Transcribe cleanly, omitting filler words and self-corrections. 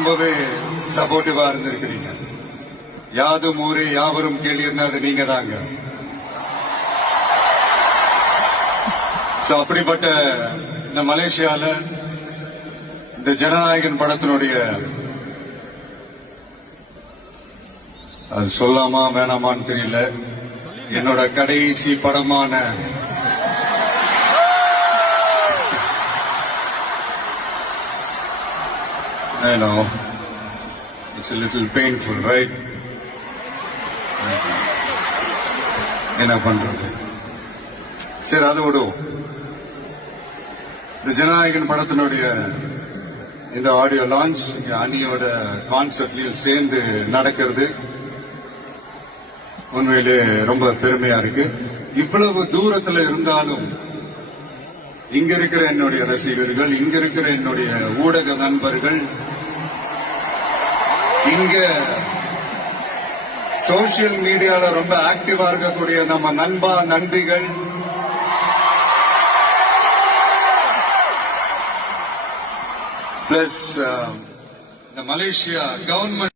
ரொம்பவே சப்போர்ட்டிவா இருந்திருக்கிறீங்க. யாதும் ஊரே யாவரும் கேள்வின்னா அது நீங்க தாங்க. அப்படிப்பட்ட இந்த மலேசியால இந்த ஜனநாயகன் படத்தினுடைய அது சொல்லாமா வேணாமான்னு தெரியல, என்னோட கடைசி படமான I know it's a little painful, right? என்ன பண்றது, சரி அது விடுவோம். இந்த ஜனநாயகன் படத்தினுடைய இந்த ஆடியோ லான்ச் அணியோட கான்செப்ட்லயும் சேர்ந்து நடக்கிறது உண்மையிலே ரொம்ப பெருமையா இருக்கு. இவ்வளவு தூரத்துல இருந்தாலும் இங்க இருக்கிற என்னுடைய ரசிகர்கள், இங்க இருக்கிற என்னுடைய ஊடக நண்பர்கள், இங்க சோசியல் மீடியால ரொம்ப ஆக்டிவா இருக்கக்கூடிய நம்ம நண்பா நண்பிகள், பிளஸ் இந்த மலேசியா கவர்மெண்ட்